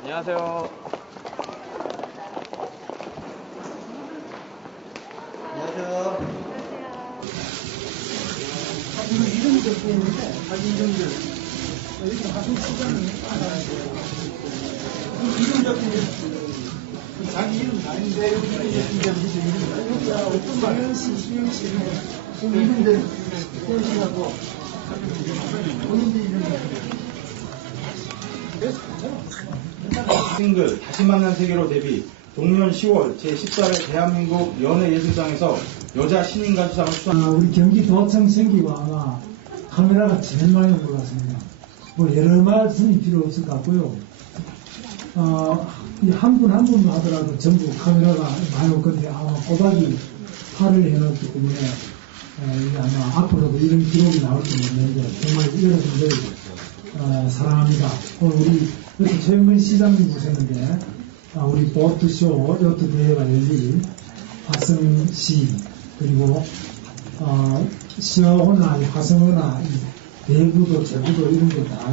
안녕하세요. 사진은 이름이 적혀 있는데 사진 이름들 이렇게 사진 시간을 싱글 다시 만난 세계로 데뷔 동년 10월 제14회 대한민국 연예예술상에서 여자 신인 가수상을 수상 아, 우리 경기도청 생기고 아마 카메라가 제일 많이 같습니다. 뭐 여러 말씀이 필요 없을 것 같고요. 어, 한분 한 분 하더라도 전부 카메라가 많이 올 건데 아마 꼬박이 팔을 해놨기 때문에 어, 이게 아마 앞으로도 이런 기록이 나올지 모르는데 정말 여러분들 어, 사랑합니다. 오늘 우리 이렇게 최영근 시장님 오셨는데 아, 우리 보트쇼 요트 대회가 열릴 화성 시 그리고 어, 시어호나 화성호나 이 대부도 제부도 이런 거다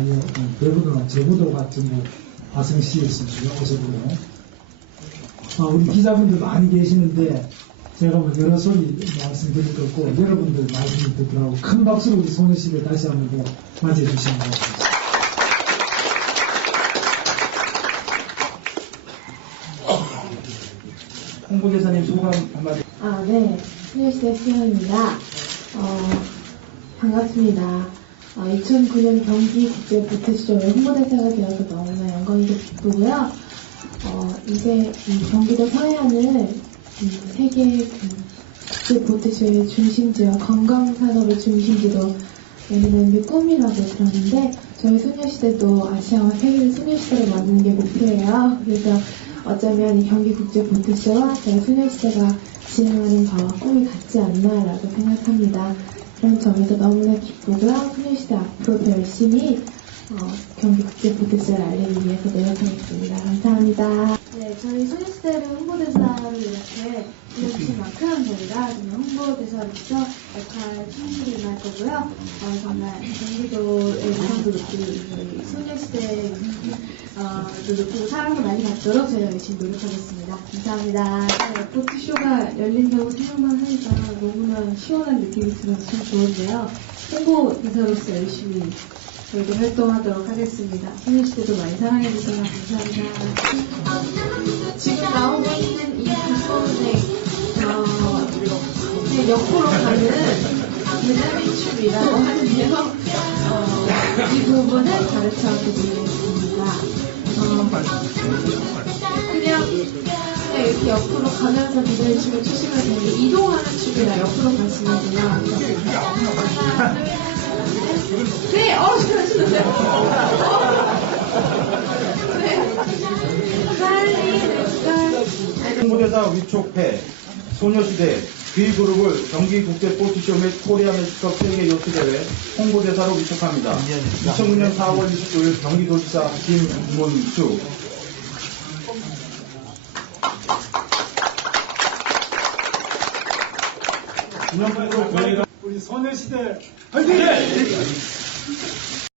대부도나 제부도가 전부 화성시에 있습니다. 오셔보고 아, 우리 기자분들 많이 계시는데 제가 뭐 여러 소리 말씀드릴 거 없고 여러분들 말씀을 듣더라고 큰 박수로 우리 소녀시대 다시 한번 더 맞이해 주시면 고맙습니다. 홍보대사님 소감 한마디 아, 네. 소녀시대 수영입니다. 어, 반갑습니다. 어, 2009년 경기 국제 보트쇼의 홍보대사가 되어서 너무나 영광이고 기쁘고요. 어, 이제 이 경기도 서해안을 이 세계 그 국제 보트쇼의 중심지와 관광산업의 중심지로 여기는 게 꿈이라고 들었는데 저희 소녀시대도 아시아와 세계를 소녀시대로 만드는 게 목표예요. 그래서 어쩌면 이 경기 국제 보트쇼와 저희 소녀시대가 진행하는 바와 꿈이 같지 않나라고 생각합니다. 그런 점에서 너무나 기쁘고요. 소녀시대 앞으로 더 열심히 어, 경기 국제 보트쇼를 알리기 위해서 노력하겠습니다. 감사합니다. 네, 저희 소녀시대를 홍보대사로 이렇게 불러주신 만큼 저희가 정말 홍보대사로서 역할 충실히 할 거고요. 어, 정말 경기도의 위상도 높이고 저희 소녀시대 어, 도 높이고 사랑도 많이 받도록 저희가 열심히 노력하겠습니다. 감사합니다. 네, 보트쇼가 열린다고 생각만 하니까 너무나 시원한 느낌이 들어서 참 좋은데요. 홍보대사로서 열심히 저희도 활동하도록 하겠습니다. 소녀시대도 많이 사랑해주셔서 감사합니다. 지금 나오고 있는 이 부분의 어, 제 옆으로 가는 대자리 춤이라고 하는데요. 어, 이 부분을 가르쳐 드리겠습니다. 어, 그냥, 그냥 이렇게 옆으로 가면서 대자리 춤을 추시면 되는데 이동하는 춤이라 옆으로 가시면 돼요. 네, 어, 잘하시는데요? 홍보대사 위촉회 소녀시대 B그룹을 경기국제 포트쇼 및 코리아 매스컵 세계 요트대회 홍보대사로 위촉합니다. 2009년 4월 29일 경기도지사 김문수 우리 소녀시대 화이팅!